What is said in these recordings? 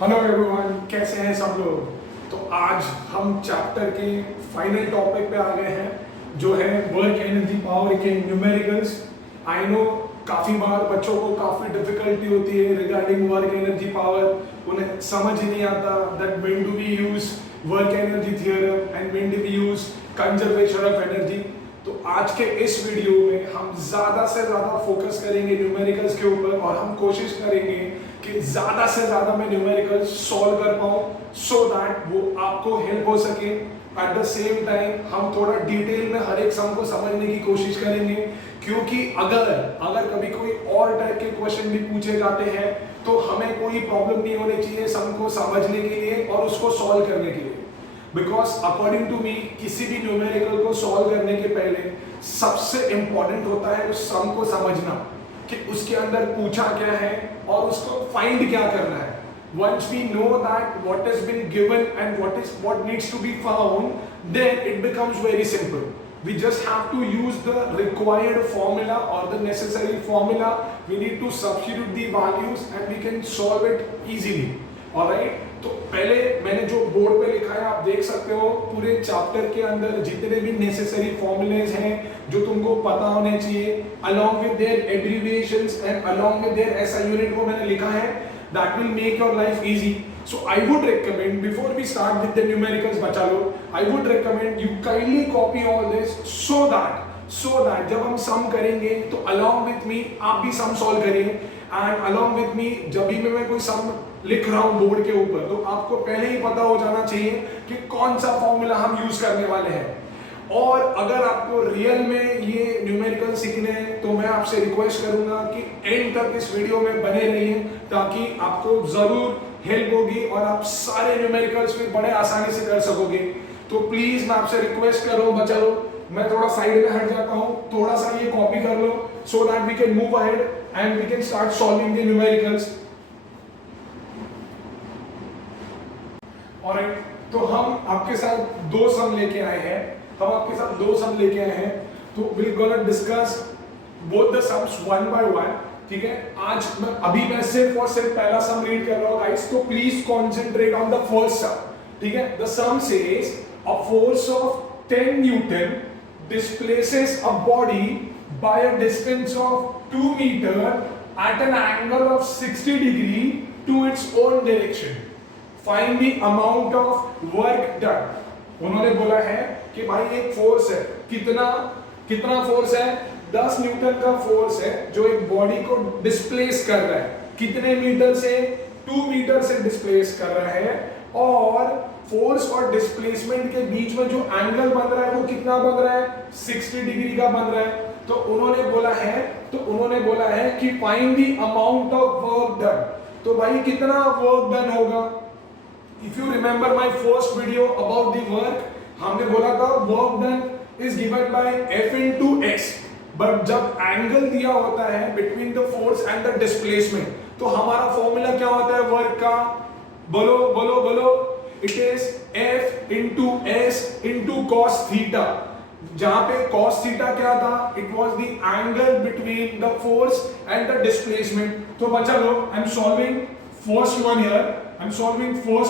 Hello everyone, कैसे हैं सब लोग। तो आज हम चैप्टर के फाइनल टॉपिक पे आ गए हैं जो है वर्क एनर्जी पावर के न्यूमेरिकल्स। आई नो काफ़ी बार बच्चों को काफ़ी डिफिकल्टी होती है रिगार्डिंग वर्क एनर्जी पावर। उन्हें समझ ही नहीं आता that when do we use work energy theorem and when do we use conservation of energy. तो आज के इस वीडियो में हम ज़्यादा से ज़्यादा फोकस करेंगे न्यूमेरिकल्स के ऊपर और हम कोशिश करेंगे कि ज़्यादा से ज़्यादा मैं न्यूमेरिकल्स सॉल्व कर पाऊँ सो दैट वो आपको हेल्प हो सके। एट द सेम टाइम हम थोड़ा डिटेल में हर एक सम को समझने की कोशिश करेंगे, क्योंकि अगर कभी कोई और टाइप के क्वेश्चन भी पूछे जाते हैं तो हमें कोई प्रॉब्लम नहीं होनी चाहिए सम को समझने के लिए और उसको सॉल्व करने के लिए। बिकॉज अकॉर्डिंग टू मी किसी भी न्यूमेरिकल को सॉल्व करने के पहले सबसे इंपॉर्टेंट होता है उस सम को समझना कि उसके अंदर पूछा क्या है और उसको फाइंड क्या करना है। Once we know that what has been given and what needs to be found, then it becomes very simple. We just have to use the required formula or the necessary formula. We need to substitute the values and we can solve it easily. Alright? तो पहले मैंने जो board पे लिखा है आप देख सकते हो, पूरे चैप्टर के अंदर जितने भी नेसेसरी फॉर्मूलेज हैं जो तुमको पता होने चाहिए along with their abbreviations and along with their SI unit वो मैंने लिखा है। That will make your life easy. So I would recommend before we start with the numericals बच्चा लोग, I would recommend you kindly copy all this so that जब हम सम करेंगे तो along with me आप भी सम सॉल्व करिए and along with me जब भी मैं कोई सम लिख रहा हूँ बोर्ड के ऊपर तो आपको पहले ही पता हो जाना चाहिए कि कौन सा फॉर्मूला हम यूज करने वाले हैं। और अगर आपको रियल में ये न्यूमेरिकल सीखने हैं तो मैं आपसे रिक्वेस्ट करूंगा कि एंड तक इस वीडियो में बने रहिए ताकि आपको जरूर हेल्प होगी और आप सारे न्यूमेरिकल्स भी बड़े आसानी से कर सकोगे। तो प्लीज मैं आपसे रिक्वेस्ट कर रहा हूँ बच्चा लोग, मैं थोड़ा साइड में हट जाता हूँ, थोड़ा सा ये कॉपी कर लो so that we can move ahead and we can start solving the numericals. Alright, तो हम आपके साथ दो सम लेके आए हैं, तो we're gonna discuss both the sums one by one। ठीक है, आज मैं सिर्फ और सिर्फ पहला सम रीड कर रहा हूँ गाइस, तो please concentrate on the first sum. ठीक है, the sum says a force of 10 newton displaces a body by a distance of 2 meter at an angle of 60 degree to its own direction. Find the amount of work done। उन्होंने बोला है कि भाई एक force है, कितना force है, 10 newton का फोर्स है जो एक बॉडी को डिस्प्लेस कर रहा है। कितने मीटर से? 2 मीटर से डिस्प्लेस कर रहा है और फोर्स और डिस्प्लेसमेंट के बीच में जो एंगल बन रहा है वो कितना बन रहा है? 60 डिग्री का बन रहा है। तो उन्होंने बोला है कि find the amount of work done. तो भाई कितना वर्क डन होगा? If you remember my first video about the work, हमने बोला था work done is given bye F into S, but जब एंगल दिया होता है between the force and the displacement तो हमारा फॉर्मूला क्या होता है वर्क का? बोलो। It is F into S into cos theta, जहां पे cos थीटा क्या था? It was the angle between the force and the displacement. तो बच्चा लोग I am solving first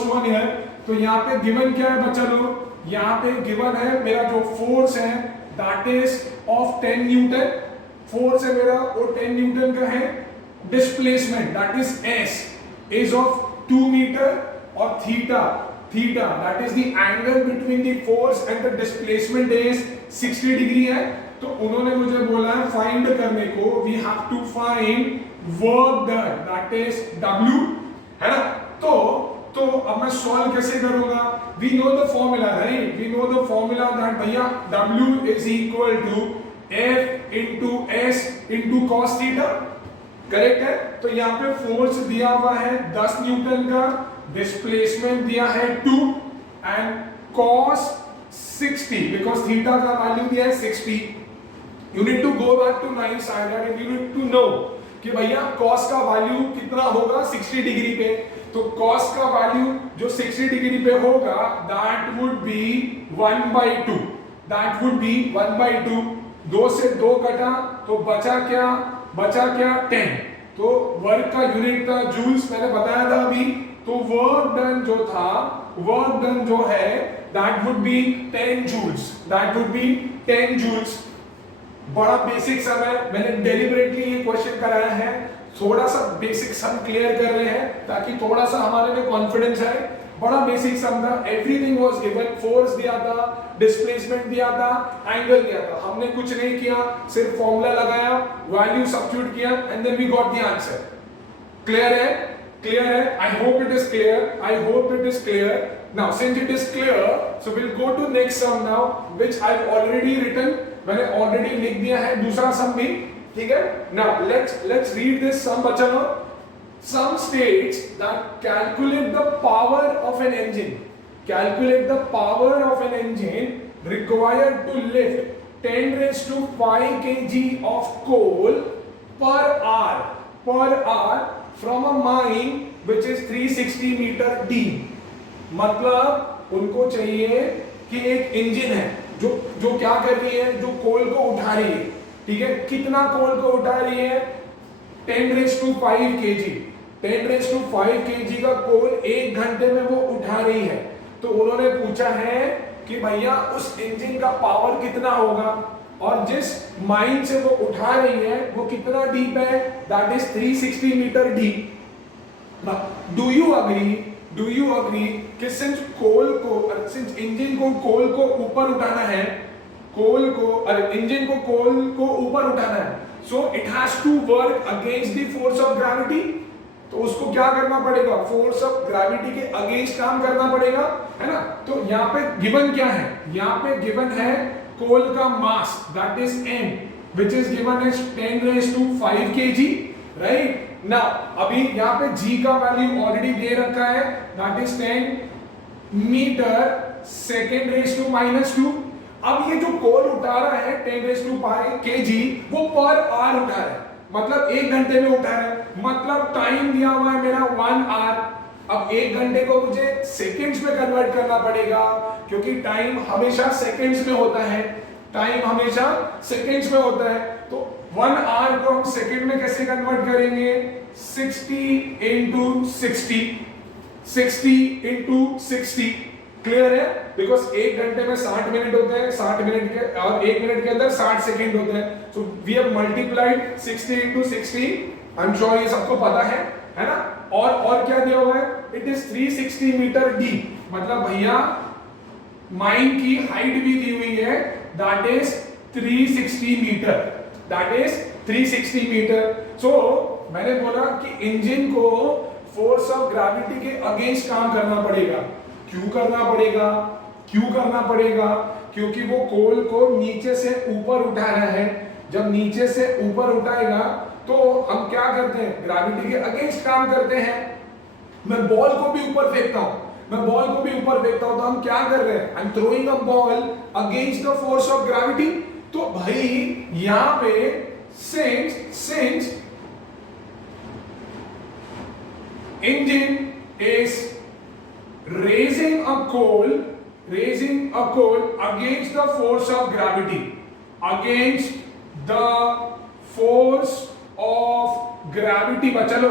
one here. तो यहाँ पे गिवन क्या है बच्चा लोग? यहाँ पे गिवन है मेरा जो फोर्स है that is of 10 newton. Force है मेरा वो 10 न्यूटन का है। Displacement that is S is of 2 metre और theta that is the angle between the force and the displacement is 60 degree है। तो उन्होंने मुझे बोला है फाइंड करने को, we have to find work done that is W, है ना। तो अब मैं सॉल्व कैसे करूंगा? We know the formula, right? We know the formula that भैया W is equal to F into S into cos theta, correct है। तो यहाँ पे फोर्स दिया हुआ है 10 न्यूटन का, डिस्प्लेसमेंट दिया है 2 एंड cos 60 बिकॉज थीटा का वैल्यू दिया है 60। You need to go back to 9th standard and you need to know कि भैया cos का वैल्यू कितना होगा 60 डिग्री पे। तो cos का वैल्यू जो 60 डिग्री पे होगा that would B 1/2, that would B 1/2। 2 से 2 कटा तो बचा क्या? 10। तो वर्क का यूनिट था जूल्स, मैंने बताया था अभी। तो वर्क डन जो था, वर्क डन जो है that would be 10 joules, that would be 10 joules. बड़ा बेसिक सम है, मैंने डेलिबरेटली ये क्वेश्चन कराया है, थोड़ा सा बेसिक सम क्लियर कर रहे हैं ताकि थोड़ा सा हमारे में कॉन्फिडेंस आए। बड़ा बेसिक सम था, एवरीथिंग वाज गिवन, फोर्स दिया था, डिस्प्लेसमेंट दिया था, एंगल दिया था। हमने कुछ नहीं किया, सिर्फ फॉर्मूला लगाया, वैल्यू सब्स्टिट्यूट किया and then we got the answer. Clear है? क्लियर है? I hope it is clear, I hope it is clear. Now since it is clear, so will go to next sum now which I have already written, मैंने already लिख दिया है दूसरा sum भी, ठीक है। Now let's read this sum बच्चों। Some states that calculate the power of an engine, calculate the power of an engine required to lift 10 raised to 5 kg of coal per hour from a mine which is 360 meter deep। मतलब उनको चाहिए कि एक engine है जो क्या कर रही है, जो कोल को उठा रही है, ठीक है। कितना कोल को उठा रही है? 10 raise to 5 kg, 10 raise to 5 kg का कोल 1 घंटे में वो उठा रही है। तो उन्होंने पूछा है कि भैया उस इंजन का पावर कितना होगा और जिस माइन से वो उठा रही है वो कितना डीप है, that is 360 metre deep. Do you agree कि सिंस इंजन को कोल को ऊपर उठाना है, इंजन को कोल को ऊपर उठाना है, so it has to work against the force of gravity. तो उसको क्या करना पड़ेगा? फोर्स ऑफ ग्रेविटी के अगेंस्ट काम करना पड़ेगा, है ना। तो यहाँ पे गिवन क्या है? यहाँ पे गिवन है कोल का mass, that is m, which is given as 10 raised to 5 kg, right? Now अभी यहाँ पे g का वैल्यू ऑलरेडी दे रखा है, that is 10 metre second raise to -2। अब ये जो कोल उठा रहा है 10 रेज़ टू 5 kg, वो पर आवर उठा रहा है, मतलब 1 घंटे में उठा रहा है, मतलब टाइम दिया हुआ है मेरा 1 आवर। अब 1 घंटे को मुझे सेकंड्स में कन्वर्ट करना पड़ेगा क्योंकि टाइम हमेशा सेकंड्स में होता है, टाइम हमेशा सेकंड्स में होता है। तो 1 आवर को हम सेकंड में कैसे कन्वर्ट करेंगे? 60 into 60, 60 into 60। क्लियर है? बिकॉज 1 घंटे में 60 मिनट होते हैं, 60 मिनट के और 1 मिनट के अंदर 60 सेकंड होते हैं। So we have multiplied 60 into 60। I am sure ये सबको पता है ना। और क्या दिया हुआ है? इट इज 360 मीटर डीप, मतलब भैया माइन की हाइट भी दी हुई है, that is 360 metre, that is 360 metre. So मैंने बोला कि इंजन को फोर्स ऑफ ग्रेविटी के अगेंस्ट काम करना पड़ेगा। क्यों करना पड़ेगा? क्योंकि वो कोल को नीचे से ऊपर उठा रहा है। जब नीचे से ऊपर उठाएगा तो हम क्या करते हैं? ग्रेविटी के अगेंस्ट काम करते हैं। मैं बॉल को भी ऊपर फेंकता हूं, तो हम क्या कर रहे हैं? I am throwing a ball against the force of gravity. तो भाई यहां पे since engine is raising a coal against the force of gravity, चलो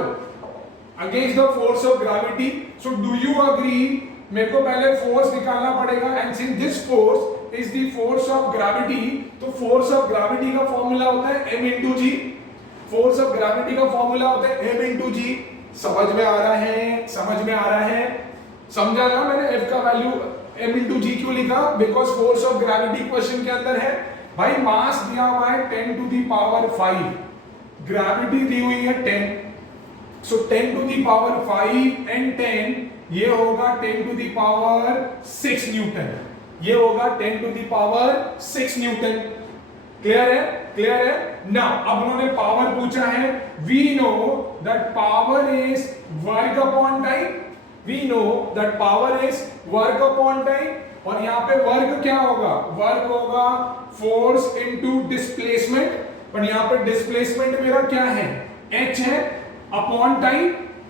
against the force of gravity। so do you agree? मेरे को पहले फोर्स निकालना पड़ेगा, and since this force is the force of gravity, तो फोर्स ऑफ ग्रेविटी का formula होता है m into g। Force of gravity का फॉर्मूला होता है m into g। समझ में आ रहा है? समझा ना मैंने f का वैल्यू m into g क्यों लिखा? Because force of gravity question के अंदर है। भाई मास दिया हुआ है 10 to the power 5, ग्रेविटी दी हुई है 10, सो 10 to the power 5 and 10, ये होगा 10 to the power 6 न्यूटन, ये होगा 10 to the power 6 न्यूटन। क्लियर है? नाउ अब उन्होंने पावर पूछा है। We know that power is work upon time, और यहाँ पे वर्क क्या होगा? वर्क होगा फोर्स इनटू डिस्प्लेसमेंट, पर यहाँ पे डिस्प्लेसमेंट मेरा क्या है? h है अपॉन टाइम,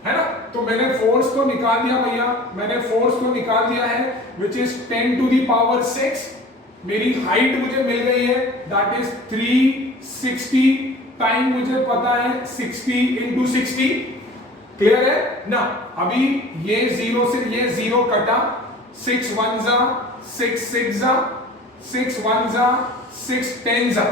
है ना। तो मैंने फोर्स को निकाल दिया भैया, which is 10 to the power 6। मेरी हाइट मुझे मिल गई है, दैट इज 360 टाइम मुझे पता है 60 इंटू 60, क्लियर है ना। अभी ये 0 से ये 0 कटा, 6 1 जा 6 6 जा 6 1 जा 6 10 जा,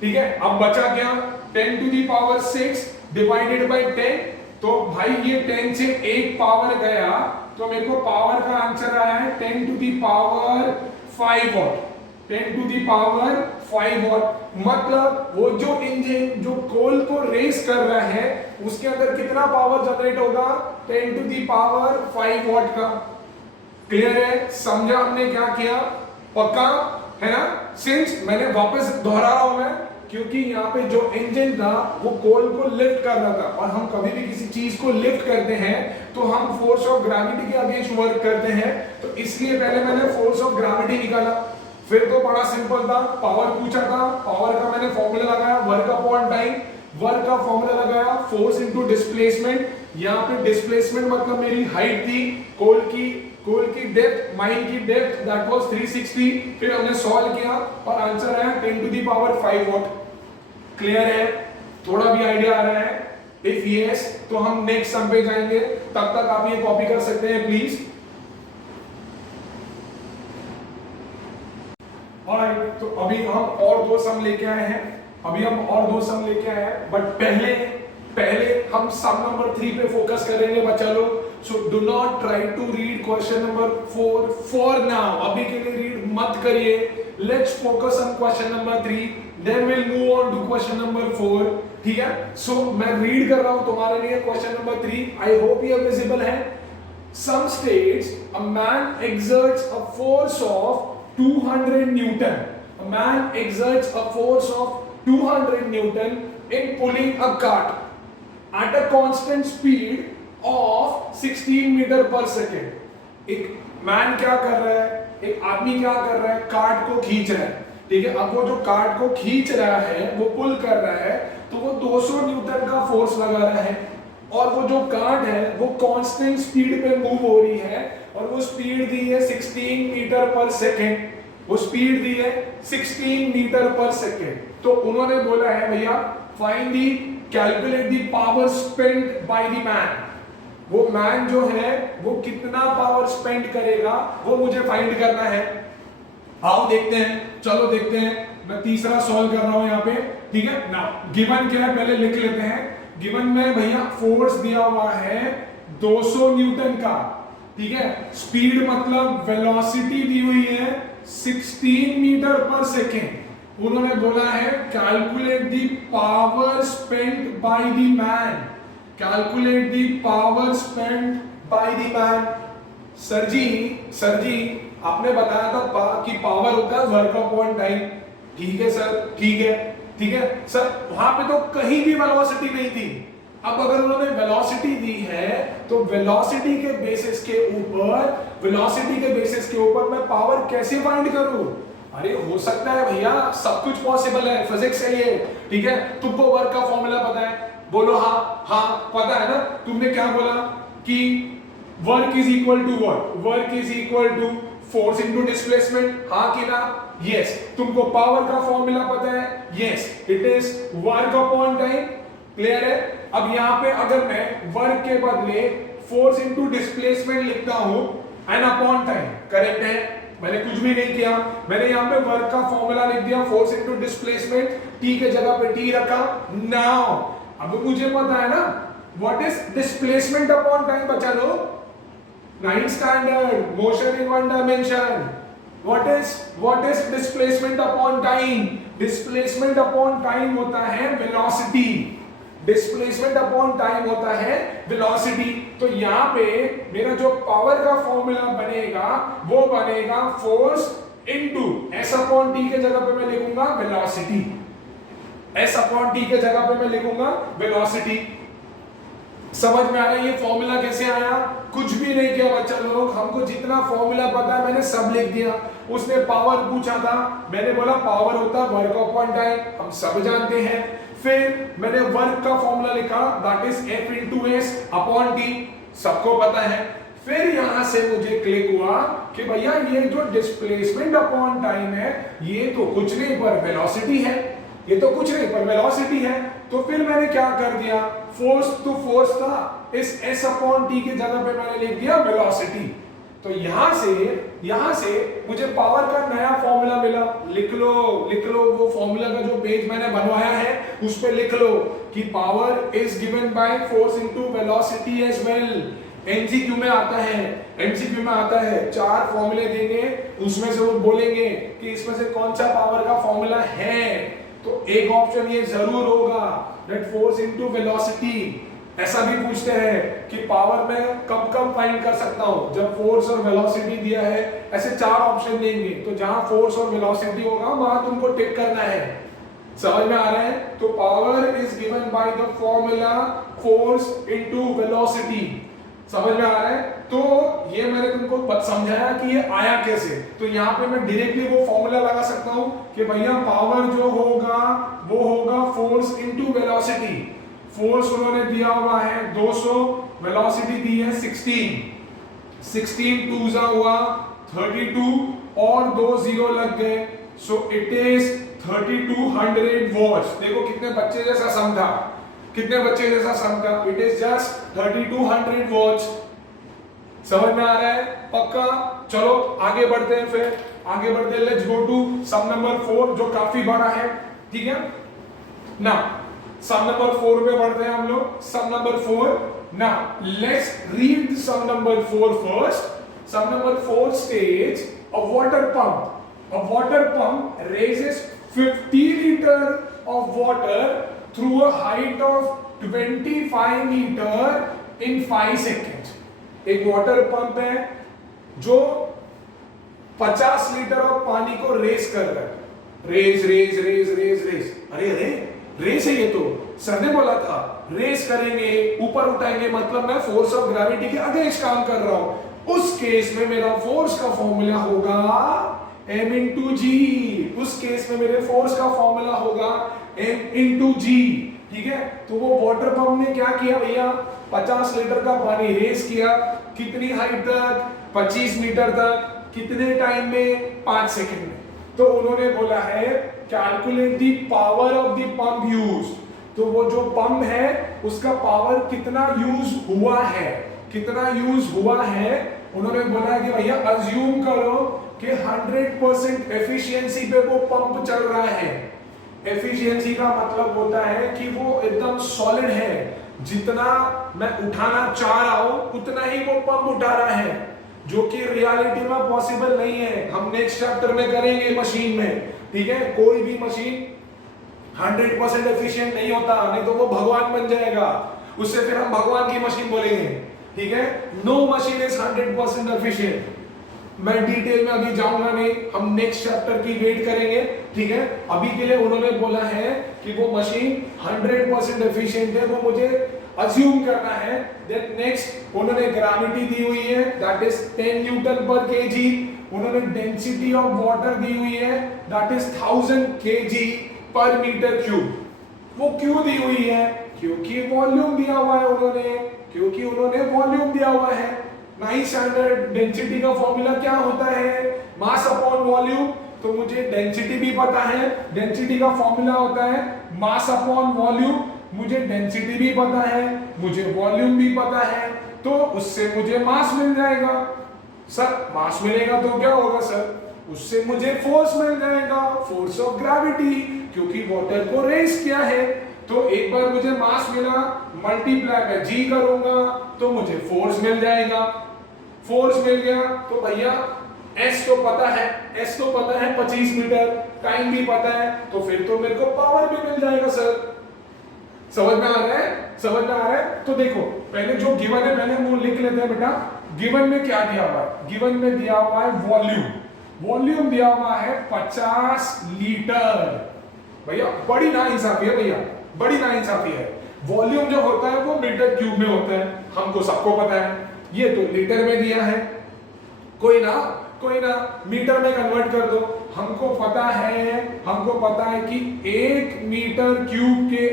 ठीक है। अब बचा क्या, 10 to the power 6 divided by 10, तो भाई ये 10 से एक पावर गया, तो मेरे को पावर का आंसर आया है 10 to the power 5 watt, 10 to the power 5 watt. मतलब वो जो इंजन जो कोल को रेस कर रहा है उसके अंदर कितना पावर जनरेट होगा, 10 टू दी पावर 5 वॉट का। क्लियर है, समझा हमने क्या किया, पक्का है ना। सिंस मैंने वापस दोहरा रहा हूं मैं, क्योंकि यहाँ पे जो इंजन था वो कोल को लिफ्ट कर रहा था, और हम कभी भी किसी चीज को लिफ्ट करते हैं तो हम फोर्स ऑफ ग्रेविटी के अगेंस्ट वर्क करते हैं, तो इसलिए पहले मैंने फोर्स ऑफ ग्रेविटी निकाला। फिर तो बड़ा सिंपल था, पावर पूछा था, पावर का मैंने फॉर्मूला लगाया वर्क अपॉन टाइम, वर्क का फॉर्मूला लगाया फोर्स इनटू डिस्प्लेसमेंट। यहाँ पे डिस्प्लेसमेंट मतलब मेरी हाइट थी, कोल की डेप्थ, माइन की डेप्थ, दैट वाज 360। फिर हमने सॉल्व किया और आंसर आया 10 to the power 5 watt. Clear है, थोड़ा भी आइडिया आ रहा है? इफ यस तो हम नेक्स्ट सम पे जाएंगे, तब तक आप ये कॉपी कर सकते हैं प्लीज। ऑलराइट, तो अभी हम और दो सम लेके आए हैं, बट पहले हम सम नंबर 3 पे फोकस करेंगे बच्चा लोग। So do not try to read question number 4 for now, अभी के लिए रीड मत करिए। Let's focus on question number 3, then will move on to question number 4, ठीक है। सो मैं रीड कर रहा हूं तुम्हारे लिए क्वेश्चन नंबर 3, आई होप ये विजिबल है। Some states a man exerts a force of 200 Newton. A man exerts a force of 200 Newton in pulling a cart at a constant speed of 16 metre पर second. एक man क्या कर रहा है, एक आदमी क्या कर रहा है, कार्ट को खींच रहा है, ठीक है। अब वो जो कार्ट को खींच रहा है, वो पुल कर रहा है, तो वो 200 न्यूटन का फोर्स लगा रहा है, और वो जो कार्ट है वो कांस्टेंट स्पीड पे मूव हो रही है, और वो स्पीड दी है 16 मीटर पर सेकेंड, वो स्पीड दी है 16 मीटर पर सेकेंड। तो उन्होंने बोला है भैया find the, calculate the power spent by the man. वो मैन जो है वो कितना पावर स्पेंड करेगा वो मुझे फाइंड करना है। आओ देखते हैं, चलो देखते हैं। मैं तीसरा सॉल्व कर रहा हूं यहाँ पे, ठीक है ना। गिवन क्या है पहले लिख लेते हैं। गिवन में भैया फोर्स दिया हुआ है 200 न्यूटन का, ठीक है। स्पीड मतलब वेलोसिटी दी हुई है 16 मीटर पर सेकेंड। उन्होंने बोला है calculate the power spent by the man, calculate the power spent by the man. Sir ji आपने बताया था कि पावर होता है वर्क अपॉन टाइम, ठीक है सर, ठीक है सर। वहां पे तो कहीं भी वेलोसिटी नहीं थी। अब अगर उन्होंने वेलोसिटी दी है तो वेलोसिटी के बेसिस के ऊपर मैं पावर कैसे फाइंड करूं? अरे हो सकता है भैया, सब कुछ पॉसिबल है, फिजिक्स है ये, ठीक है। तुमको वर्क का फॉर्मूला पता है? बोलो हाँ पता है ना। तुमने क्या बोला कि work is equal to what? Work is equal to force into displacement, हाँ कि ना? यस। तुमको पावर का फॉर्मूला पता है? Yes, it is work upon time. Clear है? अब यहाँ पे अगर मैं वर्क के बदले फोर्स इनटू डिस्प्लेसमेंट लिखता हूं एंड अपॉन टाइम, करेक्ट है? मैंने कुछ भी नहीं किया, मैंने यहाँ पे वर्क का फॉर्मूला लिख दिया, फोर्स इनटू डिस्प्लेसमेंट, टी के जगह पे टी रखा। नाउ अब मुझे पता है ना what is displacement upon time बचा लो, 9th standard, motion in one dimension. what is displacement upon time? displacement upon time होता है velocity, displacement upon time होता है velocity। तो यहाँ पे मेरा जो पावर का फॉर्मूला बनेगा वो बनेगा force into s upon t के जगह पे मैं लिखूंगा वेलोसिटी, s अपॉन t के जगह पे मैं लिखूंगा वेलोसिटी। समझ में आ रहा है ये फॉर्मूला कैसे आया? कुछ भी नहीं किया बच्चा लोग, हमको जितना फॉर्मूला पता है मैंने सब लिख दिया। उसने पावर पूछा था, मैंने बोला पावर होता है वर्क अपॉन टाइम, हम सब जानते हैं। फिर मैंने वर्क का फॉर्मूला लिखा, that is F into S upon T, सबको पता है। फिर यहां से मुझे क्लिक हुआ कि भैया ये जो डिस्प्लेसमेंट अपॉन टाइम है ये तो कुछ नहीं पर वेलोसिटी है। ये तो कुछ नहीं पर वेलोसिटी है। तो फिर मैंने क्या कर दिया, फोर्स तो फोर्स था, इस s अपॉन टी की जगह पे मैंने लिख दिया वेलोसिटी। तो यहां से मुझे पावर का नया फॉर्मूला मिला। लिख लो वो फॉर्मूला का जो पेज मैंने बनवाया है उस पे लिख लो कि power is given by force into velocity as well. MCQ में आता है 4 फॉर्मूले देंगे, उसमें से वो बोलेंगे कि इसमें से कौन सा पावर का फॉर्मूला है। तो एक ऑप्शन ये जरूर होगा दैट फोर्स इनटू वेलोसिटी। ऐसा भी पूछते हैं कि पावर में कब फाइंड कर सकता हूं, जब फोर्स और वेलोसिटी दिया है। ऐसे 4 ऑप्शन देंगे, तो जहां फोर्स और वेलोसिटी होगा वहां तुमको टिक करना है। समझ में आ रहा है? तो power is given by the formula force into velocity. समझ में आ रहा है? तो ये मैंने तुमको समझाया कि ये आया कैसे। तो यहाँ पे मैं डायरेक्टली वो फॉर्मूला लगा सकता हूं कि भैया पावर जो होगा वो होगा फोर्स इनटू वेलोसिटी। फोर्स उन्होंने दिया हुआ है 200, वेलोसिटी दी है 16 2 जा हुआ 32 और 2 0 लग गए। So it is 3200 watts. देखो कितने बच्चे जैसा समझा, इट इज जस्ट 3200 वॉट्स। समझ में आ रहा है? पक्का? चलो आगे बढ़ते हैं let's go to sum number 4 जो काफी बड़ा है। ठीक है ना, सम नंबर 4 पे बढ़ते हैं हम लोग। सम number 4, now let's read sum number 4 first. Sum number 4 states a water pump raises 50 liter of water through a height of 25 meter in 5 seconds. एक वाटर पंप है जो 50 लीटर ऑफ पानी को रेस कर रहा है। रेस। अरे रेस है ये तो, सर ने बोला था रेस करेंगे, ऊपर उठाएंगे, मतलब मैं फोर्स ऑफ ग्रेविटी के अगेंस्ट काम कर रहा हूं। उस केस में मेरा फोर्स का फॉर्मूला होगा m इंटू जी। उस केस में मेरे फोर्स का फॉर्मूला होगा m इंटू जी। ठीक है, तो वो वाटर पंप ने क्या किया भैया, 50 लीटर का पानी रेस किया। कितनी हाइट तक? 25 मीटर तक। कितने टाइम में? 5 सेकंड में। तो उन्होंने बोला है calculate the power of the pump use. तो वो जो पंप है उसका पावर कितना यूज हुआ है, उन्होंने बोला कि भैया अज्यूम करो कि 100% एफिशिएंसी पे वो पंप चल रहा है। एफिशिएंसी का मतलब होता है कि वो एकदम सॉलिड है, जितना मैं उठाना चाह रहा हूं उतना ही वो पंप उठा रहा है, जो कि रियलिटी में पॉसिबल नहीं है। हम नेक्स्ट चैप्टर में करेंगे मशीन में। ठीक है, कोई भी मशीन 100% एफिशिएंट नहीं होता, नहीं तो वो भगवान बन जाएगा, उससे फिर हम भगवान की मशीन बोलेंगे। ठीक है, नो मशीन इज 100% एफिशिएंट। मैं डिटेल में अभी जाऊंगा नहीं, हम नेक्स्ट चैप्टर की वेट करेंगे। ठीक है, अभी के लिए उन्होंने बोला है कि वो मशीन 100% एफिशिएंट है, वो मुझे अज्यूम करना है। देन नेक्स्ट उन्होंने ग्रेविटी दी हुई है दैट इज 10 न्यूटन पर केजी। उन्होंने डेंसिटी ऑफ वाटर दी हुई है दैट इज 1000 केजी पर मीटर क्यूब। वो क्यों दी हुई है? क्योंकि वॉल्यूम दिया हुआ है उन्होंने वॉल्यूम दिया हुआ है। नहीं, स्टैंडर्ड डेंसिटी का फॉर्मूला क्या होता है? Mass upon volume. तो मुझे डेंसिटी भी पता है, डेंसिटी का फॉर्मूला होता है मास अपॉन वॉल्यूम। मुझे डेंसिटी भी पता है, मुझे वॉल्यूम भी पता है, तो उससे मुझे मास मिल जाएगा। सर मास मिलेगा तो क्या होगा सर? उससे मुझे फोर्स मिल जाएगा, फोर्स ऑफ ग्रेविटी, क्योंकि वाटर को रेस किया है। तो एक बार मुझे मास मिला, मल्टीप्लाई में जी करूंगा तो मुझे फोर्स मिल जाएगा। फोर्स मिल गया तो भैया S तो पता है 25 मीटर, टाइम भी पता है, तो फिर तो मेरे को पावर भी मिल जाएगा सर। समझ में आ रहा है? तो देखो पहले जो गिवन है पहले हम वो लिख लेते हैं बेटा। गिवन में क्या दिया हुआ है? गिवन में दिया हुआ है वॉल्यूम दिया हुआ है 50 लीटर। भैया बड़ी नाइंसाफी है। वॉल्यूम जो होता है वो मीटर क्यूब में होता है, हमको सबको पता है। ये तो लीटर में दिया है, कोई ना मीटर में कन्वर्ट कर दो। हमको पता है कि 1 मीटर क्यूब के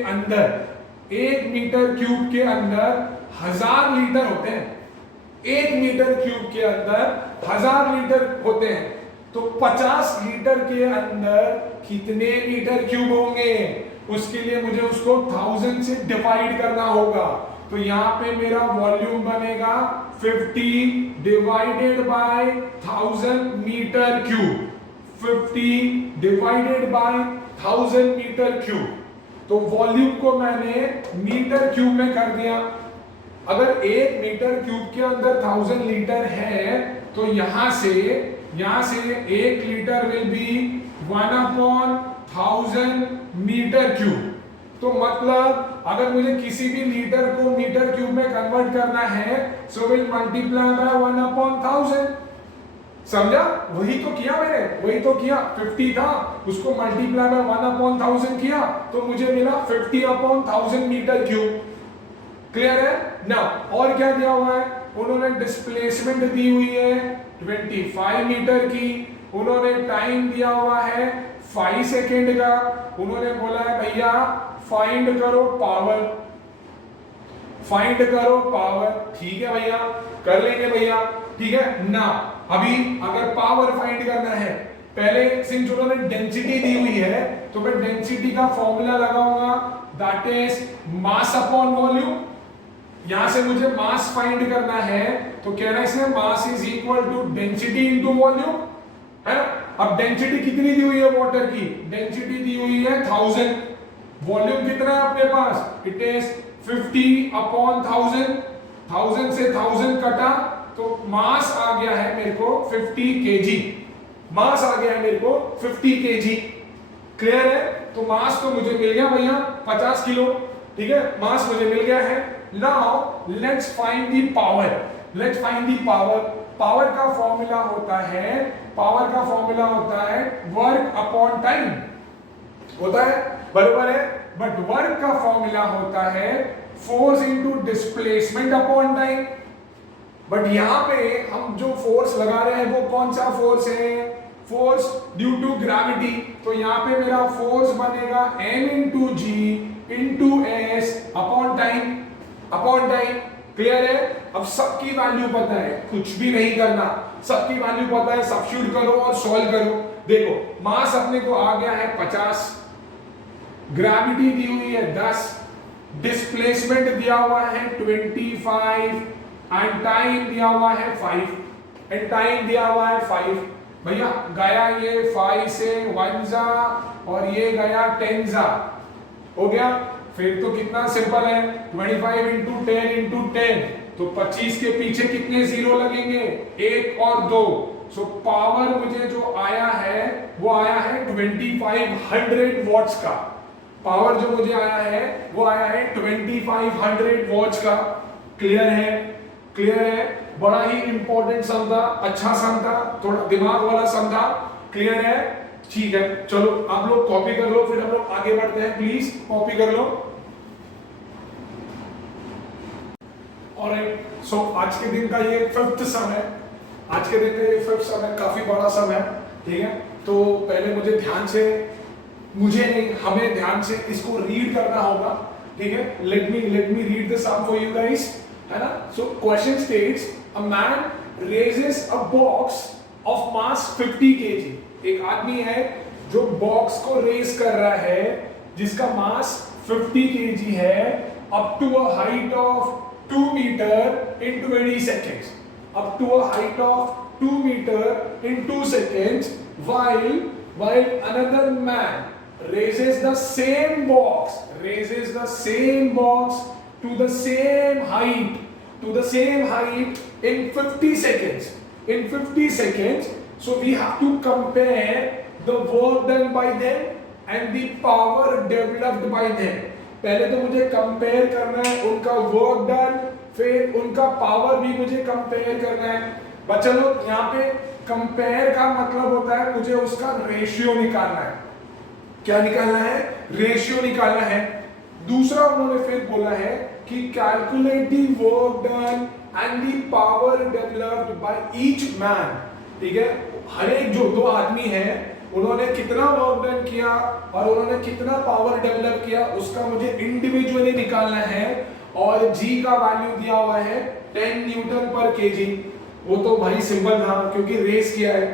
अंदर 1000 लीटर होते हैं। 1 मीटर क्यूब के अंदर 1000 लीटर होते हैं। तो 50 लीटर के अंदर कितने मीटर क्यूब होंगे, उसके लिए मुझे उसको 1000 से डिवाइड करना होगा। तो यहाँ पे मेरा वॉल्यूम बनेगा 50 divided by 1000 metre cube, 50 divided by 1000 metre cube. तो वॉल्यूम को मैंने मीटर क्यूब में कर दिया। अगर 1 मीटर क्यूब के अंदर 1000 लीटर है तो यहां से 1 litre will be 1/1000 metre cube. तो मतलब अगर मुझे किसी भी लीटर को मीटर क्यूब में कन्वर्ट करना है सो विल मल्टीप्लाई बाय 1/1000। समझा? वही तो किया मैंने, वही तो किया। 50 था, उसको मल्टीप्लाई बाय 1/1000 किया तो मुझे मिला 50/1000 मीटर क्यूब। क्लियर है ना? और क्या दिया हुआ है? उन्होंने डिस्प्लेसमेंट दी हुई है 25 मीटर की, उन्होंने टाइम दिया हुआ है 5 सेकेंड का, उन्होंने बोला है भैया फाइंड करो पावर, फाइंड करो पावर। ठीक है भैया, कर लेंगे भैया, ठीक है ना। अभी अगर पावर फाइंड करना है, पहले सिंस उन्होंने डेंसिटी दी हुई है तो मैं डेंसिटी का फॉर्मूला लगाऊंगा, that is mass upon volume. यहां से मुझे मास फाइंड करना है तो कहना है इसमें mass is equal to density into volume, है ना। अब डेंसिटी कितनी दी हुई है वाटर की? डेंसिटी दी हुई है 1000। वॉल्यूम कितना है अपने पास? It is 50/1000। 1000 से 1000 कटा तो मास आ गया है मेरे को 50 केजी। मास आ गया है मेरे को 50 केजी। क्लियर है? तो मास तो मुझे मिल गया भैया 50 किलो। ठीक है, मास मुझे मिल गया है। Now let's find the power. Let's find the power. Power का फॉर्मूला होता है, पावर का फॉर्मूला होता है वर्क अपॉन टाइम, होता है, बराबर है। बट वर्क का फॉर्मूला होता है force into displacement upon time. But यहां पे हम जो फोर्स लगा रहे हैं वो कौन सा फोर्स है? Force due to gravity. तो यहां पे मेरा फोर्स बनेगा m into g into s upon time, upon time. Clear है? अब सबकी वैल्यू पता है, कुछ भी नहीं करना, सबकी वैल्यू पता है, सब्स्टिट्यूट करो और सॉल्व करो। देखो मास अपने को आ गया है 50, ग्रेविटी दी हुई है 10, डिस्प्लेसमेंट दिया हुआ है 25 एंड टाइम दिया हुआ है 5, एंड टाइम दिया हुआ है 5। भैया गया ये 5 से 1 जा और ये गया 10 जा, हो गया। फिर तो कितना सिंपल है, 25 इंटू 10 इंटू 10, तो 25 के पीछे कितने जीरो लगेंगे? 1 और 2। सो पावर मुझे जो आया है वो आया है 2500 वॉट्स का। पावर जो मुझे आया है वो आया है 2500 वॉट्स का। क्लियर है? क्लियर है? बड़ा ही इंपॉर्टेंट सम था, अच्छा सम था, थोड़ा दिमाग वाला सम था। क्लियर है? ठीक है, चलो आप लोग कॉपी कर लो, फिर हम लोग आगे बढ़ते हैं। प्लीज कॉपी कर लो। ऑलराइट, सो आज के दिन का ये 5th सम है। आज के दिन का ये 5th सम है, काफी बड़ा सम है। ठीक है, तो पहले मुझे ध्यान से, मुझे नहीं, हमें ध्यान से इसको रीड करना होगा। ठीक है, let me read the sum for you guys, है ना। So question states a man raises a box of mass 50 KG. एक आदमी है जो बॉक्स को रेस कर रहा है जिसका मास 50 केजी है, up to a height of 2 metre in 20 seconds, up to a height of 2 meter in 2 seconds, while another man raises the same box to the same height in 50 seconds. In 50 seconds, so we have to compare the work done by them and the power developed by them. पहले तो मुझे compare करना है उनका work done, फिर उनका power भी मुझे कंपेयर करना है। बच्चों लोग यहाँ पे कंपेयर का मतलब होता है मुझे उसका रेशियो निकालना है। क्या निकालना है? रेशियो निकालना है। दूसरा उन्होंने फिर बोला है कि calculate the work done and the power developed by each man. ठीक है, हर एक जो दो आदमी हैं उन्होंने कितना वर्क डन किया और उन्होंने कितना पावर डेवलप किया उसका मुझे इंडिविजुअली निकालना है। और जी का वैल्यू दिया हुआ है 10 न्यूटन पर केजी। वो तो भाई सिंपल था, क्योंकि रेस किया है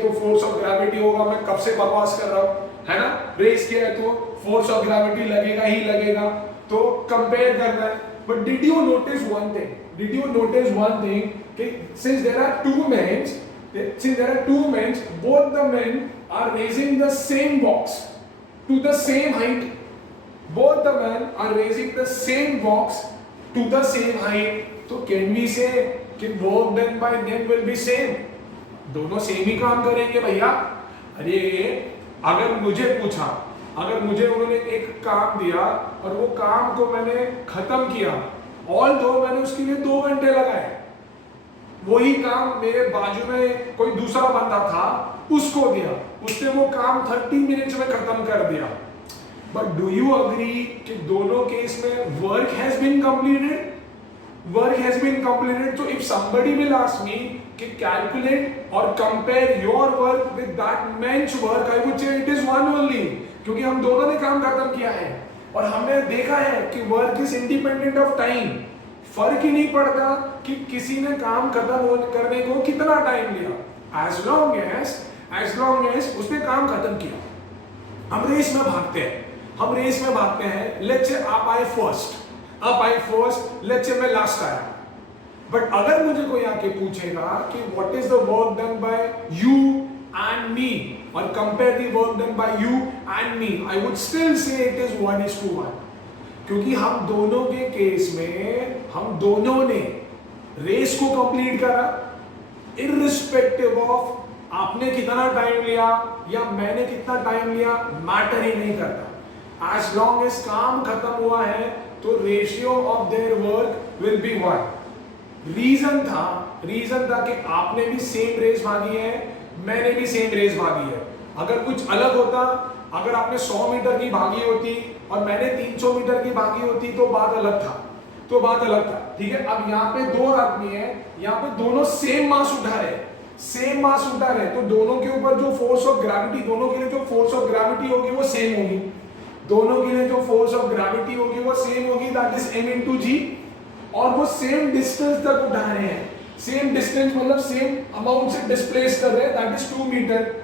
तो फोर्स ऑफ ग्रेविटी होगा। मैं कब से बकवास कर रहा हूँ, है ना? रेस किया है तो फोर्स ऑफ ग्रेविटी लगेगा ही लगेगा, तो कंपेयर करना है। But did you notice one thing कि since there are two men, both the men are raising the same box to the same height. Both the men are raising the same box to the same height. तो can we say कि work done by them will be same? दोनों same ही काम करेंगे भैया। अरे अगर मुझे उन्होंने एक काम दिया और वो काम को मैंने खत्म किया, ऑल दो मैंने उसके लिए 2 घंटे लगाए, वही काम मेरे बाजू में कोई दूसरा बंदा था उसको दिया, उसने वो काम 30 मिनट्स में खत्म कर दिया। बट डू यू अग्री कि दोनों केस में work has been completed? So if somebody will ask me कि calculate or compare your work with that man's work, I would say it is one only, क्योंकि हम दोनों ने काम खत्म किया है और हमने देखा है कि work is independent of time. फर्क ही नहीं पड़ता कि किसी ने काम खत्म करने को कितना टाइम लिया, as long as उसने काम खत्म किया। हम रेस में भागते हैं, लेट्स से आप आए फर्स्ट, लेट्स से मैं लास्ट आया। बट अगर मुझे कोई आके पूछेगा कि what is the work done by you and me और compare the work done by you and me, I would still say it is 1:1, क्योंकि हम दोनों के केस में हम दोनों ने रेस को कंप्लीट करा, इररिस्पेक्टिव ऑफ आपने कितना टाइम लिया या मैंने कितना टाइम लिया, मैटर ही नहीं करता। एज लॉन्ग एज काम खत्म हुआ है तो ratio of their work will be 1। Reason था कि आपने भी सेम रेस भागी है, मैंने भी सेम रेस भागी है। अगर कुछ अलग होता, अगर आपने 100 मीटर की भागी होती और मैंने 300 मीटर की भागी होती तो बात अलग था, ठीक है। अब यहाँ पे 2 आदमी है, यहाँ पे दोनों सेम मास उठा रहे, तो दोनों के ऊपर जो फोर्स ऑफ ग्रेविटी, दोनों के लिए जो फोर्स ऑफ ग्रेविटी होगी वो सेम होगी, that is m into g, और वो सेम डिस्टेंस तक उठा रहे हैं। सेम डिस्टेंस मतलब सेम अमाउंट से डिस्प्लेस कर रहे हैं, दैट इज 2 मीटर।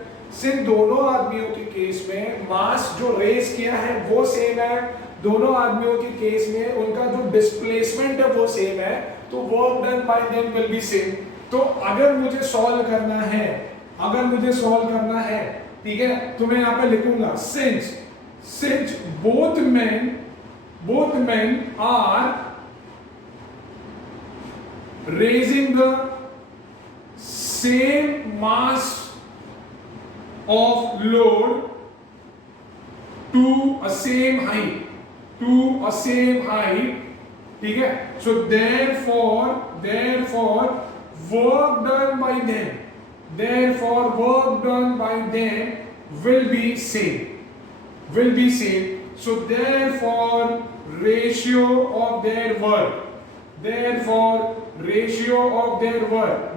सिर्फ दोनों आदमियों के केस में मास जो रेस किया है वो सेम है, दोनों आदमियों के केस में उनका जो डिस्प्लेसमेंट है वो सेम है, तो work done by them will be same. तो अगर मुझे सॉल्व करना है, ठीक है, तो मैं यहाँ पे लिखूंगा since both men are raising the same mass of load to a same height, ठीक है। So therefore work done by them will be same, so therefore ratio of their work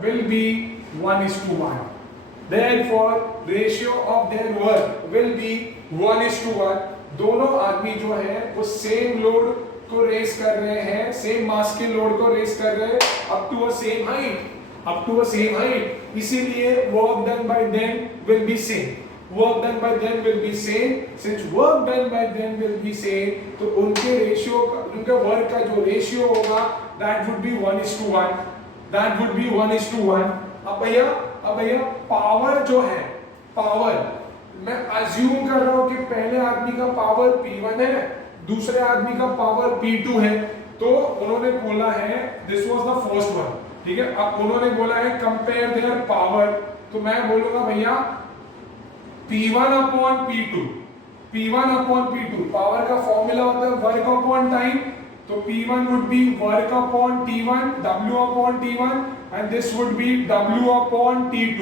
will be 1:1, दोनों आदमी जो है वो same load को race कर रहे हैं, सेम मास के लोड को रेस कर रहे हैं up to a same height, इसीलिए work done by them will be same. Since work done by them will be same, तो उनके वर्क का जो रेशियो होगा that would be 1:1। अब भैया पावर जो है, मैं अज्यूम कर रहा हूं कि पहले आदमी का पावर P1 है, दूसरे आदमी का पावर P2 है, तो उन्होंने बोला है this was the first one, ठीक है। अब उन्होंने बोला है कंपेयर देयर पावर, तो मैं बोलूंगा भैया P1 upon P2, पावर का फॉर्मूला होता है वर्क अपॉन टाइम, तो P1 would be work upon T1, W upon T1, and this would be W upon T2।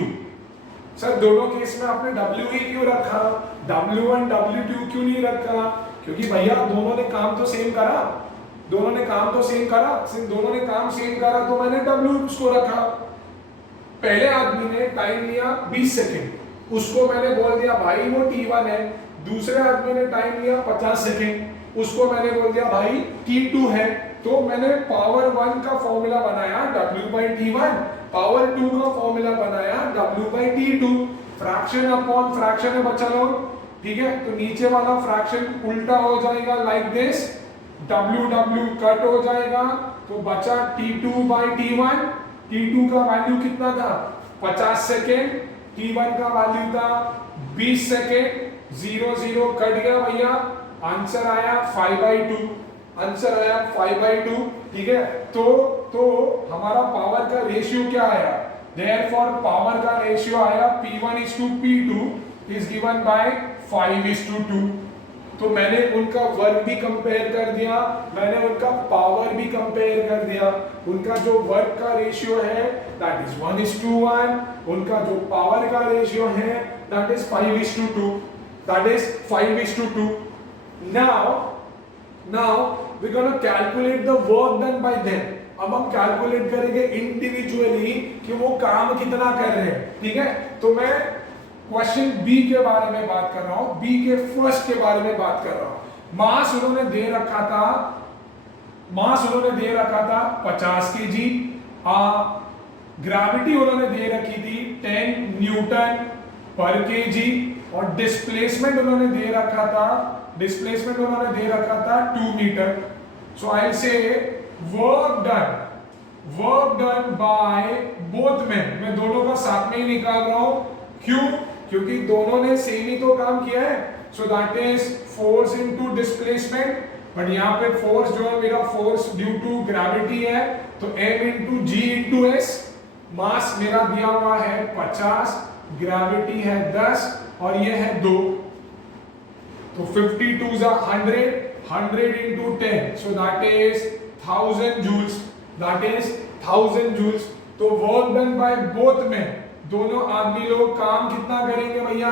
Sir दोनों केस में आपने W ही क्यों रखा, W1 W2 क्यों नहीं रखा? क्योंकि भैया दोनों ने काम तो सेम करा, सिर्फ दोनों ने काम सेम करा तो मैंने W उसको रखा। पहले आदमी ने टाइम लिया 20 सेकेंड, उसको मैंने बोल दिया भाई वो T1 है। दूसरे आदमी ने टाइम लिया 50 सेकेंड, उसको मैंने बोल दिया भाई T2 है। तो मैंने पावर 1 का फॉर्मूला बनाया W/T1, पावर 2 का फॉर्मूला बनाया W/T2, फ्रैक्शन अपॉन फ्रैक्शन है बच्चा लोग, ठीक है। तो नीचे वाला फ्रैक्शन उल्टा हो जाएगा लाइक दिस, W कट हो जाएगा, तो बचा T2/T1। T2 का वैल्यू कितना था 50 सेकेंड, T1 का वैल्यू था 20 सेकेंड, 0 0 कट गया भैया, आंसर आया 5/2, आंसर आया 5/2, ठीक है। तो हमारा पावर का रेशियो क्या आया, देयरफॉर पावर का रेशियो आया P1:P2 इज गिवन बाय 5:2। तो मैंने उनका वर्क भी कंपेयर कर दिया, मैंने उनका पावर भी कंपेयर कर दिया। उनका जो वर्क का रेशियो है दैट इज 1:1, उनका जो पावर का रेशियो है that is 5:2, that is 5:2। now we're going to calculate the work done by them। अब हम कैलकुलेट करेंगे इंडिविजुअली कि वो काम कितना कर रहे हैं, ठीक है। तो मैं क्वेश्चन बी के बारे में बात कर रहा हूं, बी के फर्स्ट के बारे में बात कर रहा हूं। मास उन्होंने दे रखा था, मास उन्होंने दे रखा था 50 केजी, ग्रेविटी उन्होंने दे रखी थी 10 न्यूटन पर केजी, और डिस्प्लेसमेंट उन्होंने दे रखा था, डिस्प्लेसमेंट उन्होंने दे रखा था 2 मीटर। सो आई से work done by both men, मैं दोनों का साथ में ही निकाल रहा हूं, क्यों, क्योंकि दोनों ने सेम ही तो काम किया है। So that is force into displacement, but यहाँ पे फोर्स जो है मेरा फोर्स ड्यू टू ग्रेविटी है, तो m into g into S. मास मेरा दिया हुआ है 50, ग्रेविटी है 10 और ये है 2, तो 52 is 100, 100 into 10, so that is 1000 joules, that is 1000 joules। तो work done by both men, दोनों आदमी लोग काम कितना करेंगे भैया,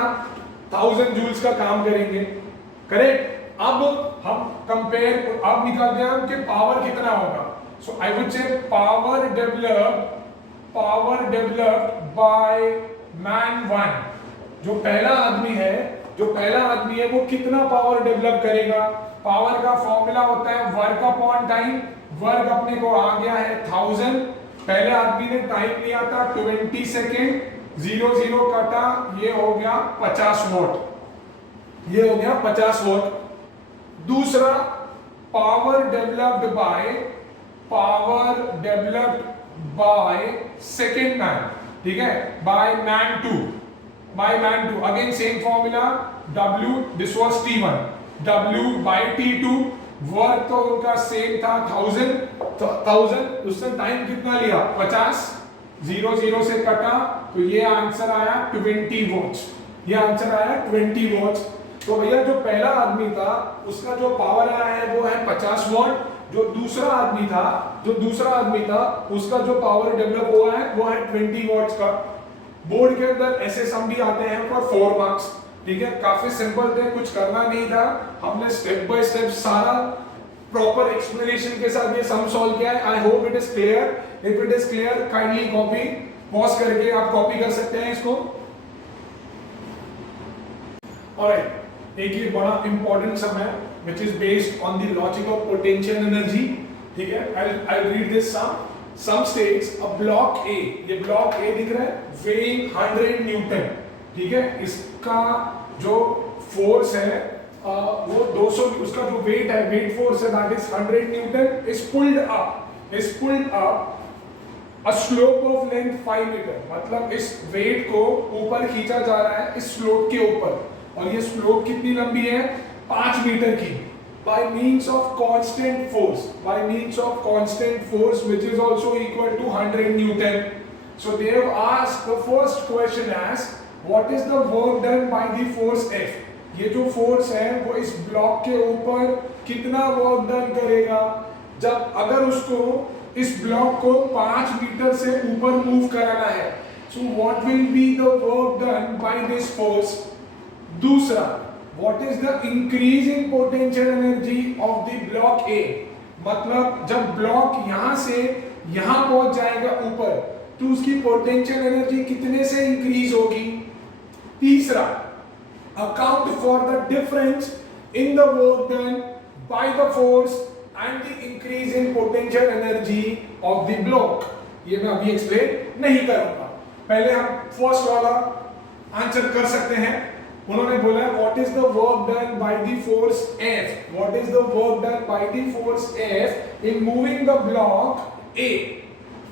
1000 जूल्स का काम करेंगे, करेक्ट। अब हम कंपेयर, अब निकालते हैं हम कि पावर कितना होगा। So I would say power developed by man 1, जो पहला आदमी है वो कितना पावर डेवलप करेगा। पावर का फॉर्मूला होता है वर्क अपॉन टाइम, वर्क अपने को आ गया है 1000, पहले आदमी ने टाइम लिया था 20 सेकेंड, 0 0 कटा, ये हो गया 50 वॉट, ये हो गया 50 वॉट। दूसरा power developed by second man, ठीक है, by man 2, again same formula, W this was T1, W by T2, work तो उनका सेम था 1000, तो 1000, उसने टाइम कितना लिया 50, 0 0 से कटा, तो ये आंसर आया 20 वॉट्स, ये आंसर आया 20 वॉट्स। तो भैया जो पहला आदमी था उसका जो पावर आया है वो है 50 वॉट, जो दूसरा आदमी था उसका जो पावर डेवलप हुआ है वो है 20 वॉट्स का। बोर्ड के अंदर ऐसे सम भी आते हैं फॉर 4 मार्क्स, ठीक है, काफी सिंपल थे, कुछ करना नहीं था, हमने स्टेप बाय स्टेप सारा प्रॉपर एक्सप्लेनेशन के साथ ये सम सॉल्व किया है। I hope it is clear, if it is clear kindly copy, pause करके आप कॉपी कर सकते हैं इसको। ऑलराइट, एक ये बड़ा इंपॉर्टेंट सम है which is based on the logic of potential energy, ठीक है। I'll read this sum states a block A, ये block A दिख रहा है, weighing 100 न्यूटन, ठीक है, इसका जो फोर्स है वो 200, उसका जो वेट है, वेट फोर्स है that is 100 newton, is pulled up a slope of length 5 metre, मतलब इस वेट को ऊपर खींचा जा रहा है इस स्लोप के ऊपर, और ये स्लोप कितनी लंबी है 5 मीटर की, by means of constant force which is also equal to 100 Newton. So they have asked, the first question as what is the work done by the force F? ये जो फोर्स है वो इस block के ऊपर कितना work done करेगा, जब अगर उसको इस ब्लॉक को 5 मीटर से ऊपर मूव कराना है। So what will be the work done by this force? दूसरा, what is the increasing potential energy of the block A? मतलब जब ब्लॉक यहां से यहां पहुंच जाएगा ऊपर, तो उसकी पोटेंशियल एनर्जी कितने से इंक्रीज होगी। तीसरा, account for the difference in the work done by the force and the increase in potential energy of the block. ये मैं अभी एक्सप्लेन नहीं करूंगा, पहले हम फर्स्ट वाला आंसर कर सकते हैं। उन्होंने बोला what is the work done by the force F, what is the work done by the force F in moving the block A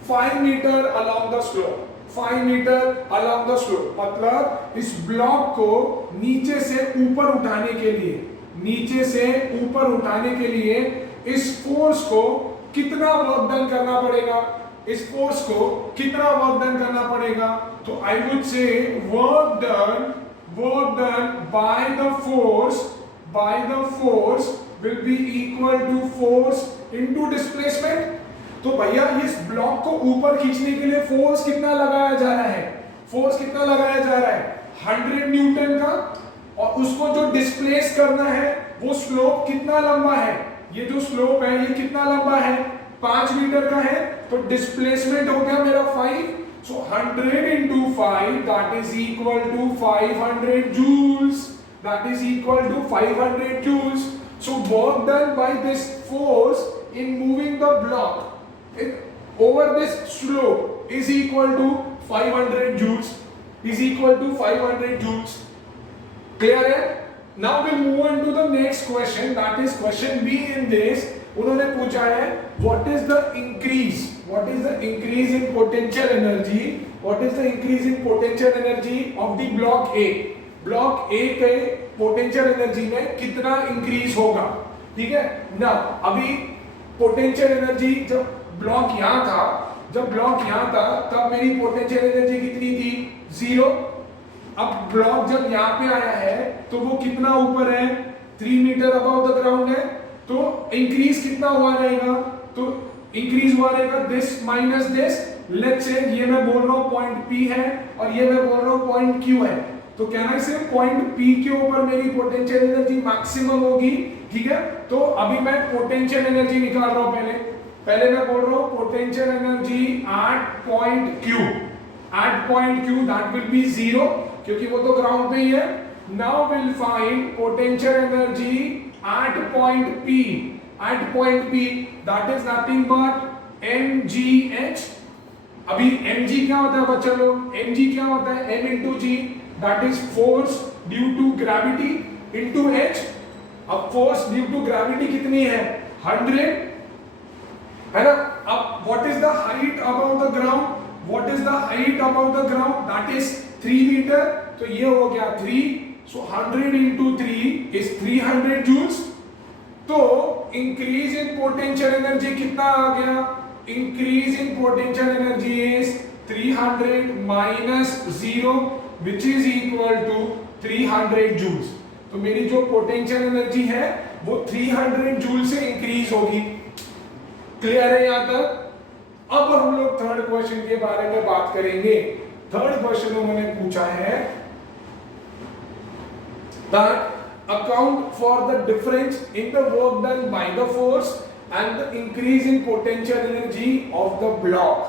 5 metre along the slope, 5 metre along the slope, मतलब इस block को नीचे से ऊपर उठाने के लिए, नीचे से ऊपर उठाने के लिए इस फोर्स को कितना वर्क डन करना पड़ेगा, इस फोर्स को कितना वर्क डन करना पड़ेगा? तो I would say work done by the force will be equal to force into displacement. तो भैया इस ब्लॉक को ऊपर खींचने के लिए फोर्स कितना लगाया जा रहा है? फोर्स कितना लगाया जा रहा है? 100 न्यूटन का, और उसको जो डिस्प्लेस करना है वो स्लोप कितना लंबा है? ये जो स्लोप है ये कितना लंबा है? 5 मीटर का है, तो डिस्प्लेसमेंट हो गया मेरा 5, so 100 into 5 that is equal to 500 joules, that is equal to 500 joules. So work done by this force in moving the block over this slope is equal to 500 joules, is equal to 500 joules. Clear है? Now we'll move on to the next question, that is question B in this. उन्होंने पूछा है what is the increase in potential energy, what is the increase in potential energy of the block A, block A के potential energy में कितना increase होगा? ठीक है ना। अभी potential energy जब ब्लॉक यहाँ था तब मेरी potential energy कितनी थी? 0। अब ब्लॉक जब यहाँ पे आया है तो वो कितना ऊपर है? 3 मीटर अबव द ग्राउंड है, तो इंक्रीज कितना हुआ रहेगा? तो इंक्रीज हुआ रहेगा this minus this, let's say ये मैं बोल रहा हूँ पॉइंट P है और ये मैं बोल रहा हूँ पॉइंट Q है, तो कहना से पॉइंट P के ऊपर मेरी पोटेंशियल एनर्जी मैक्सिमम होगी। ठीक है, तो अभी मैं पोटेंशियल एनर्जी निकाल रहा हूँ। पहले मैं बोल रहा हूँ potential energy at point Q that will be 0, क्योंकि वो तो ग्राउंड पे ही है। Now will find potential energy at point P that is nothing but mgh। अभी mg क्या होता है बच्चा लोग? mg क्या होता है? m into g, that is force due to gravity into h। अब force due to gravity कितनी है? 100 है ना। अब what is the height above the ground? What is the height above the ground? That is 3 meter, तो ये हो गया 3, so 100 into 3 is 300 joules। तो increase in potential energy कितना आ गया? Increase in potential energy is 300 minus 0 which is equal to 300 joules। तो मेरी जो potential energy है वो 300 जूल से इंक्रीज होगी। क्लियर है यहाँ तक? अब हम लोग थर्ड क्वेश्चन के बारे में बात करेंगे। थर्ड क्वेश्चन उन्होंने पूछा है that account for the difference in the work done by the force and the increase in potential energy of the block।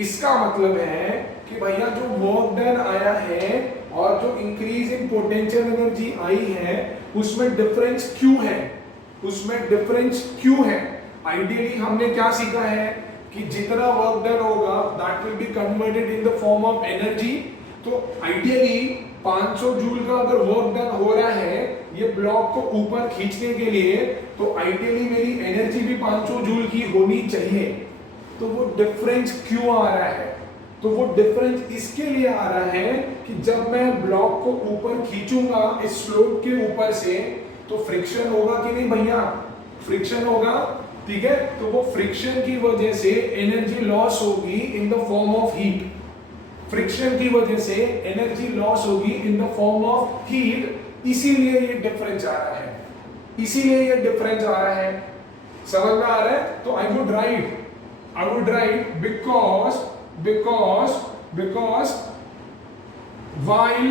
इसका मतलब है कि भैया जो वर्क डन आया है और जो इंक्रीज इन पोटेंशियल एनर्जी आई है उसमें डिफरेंस क्यों है? आइडियली हमने क्या सीखा है कि जितना वर्क डन होगा that will be converted in the form of energy. तो आइडियली 500 जूल का अगर वर्क डन हो रहा है ये ब्लॉक को ऊपर खींचने के लिए, तो आइडियली मेरी एनर्जी भी 500 जूल की होनी चाहिए। तो वो डिफरेंस क्यों आ रहा है? तो वो डिफरेंस इसके लिए आ रहा है कि जब मैं ब्लॉक को ऊपर खींचूंगा इस स्लोप के ऊपर से तो फ्रिक्शन होगा कि नहीं भैया? फ्रिक्शन होगा, ठीक है। तो वो फ्रिक्शन की वजह से एनर्जी लॉस होगी in the form of heat. Friction की वजह से एनर्जी लॉस होगी in the form of heat, इसीलिए ये डिफरेंस आ रहा है, समझ में आ रहा है? तो I would write because while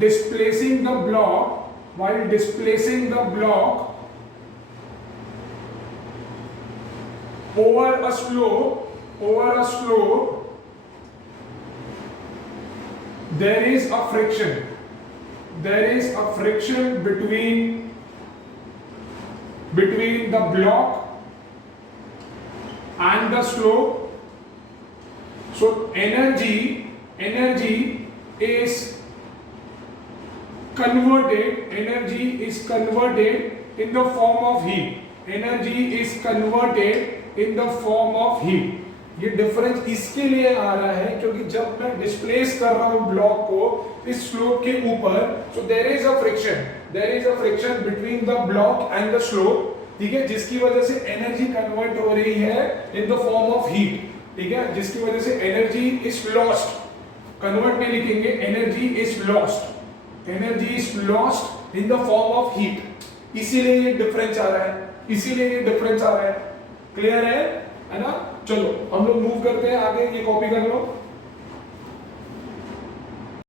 displacing the block over a slope there is a friction between between the block and the slope. So energy is converted in the form of heat. Energy is converted in the form of heat. ये difference इसके लिए आ रहा है क्योंकि जब मैं displace कर रहा हूं ब्लॉक को इस स्लोप के ऊपर, so there is a friction between the block and the slope, ठीक है, जिसकी वजह से एनर्जी कन्वर्ट हो रही है in the form of heat, ठीक है, जिसकी वजह से एनर्जी इज लॉस्ट, कन्वर्ट में लिखेंगे energy is lost in the form of heat, इसीलिए ये डिफरेंस आ रहा है, क्लियर है ना? चलो हम लोग मूव करते हैं आगे, ये कॉपी कर लो।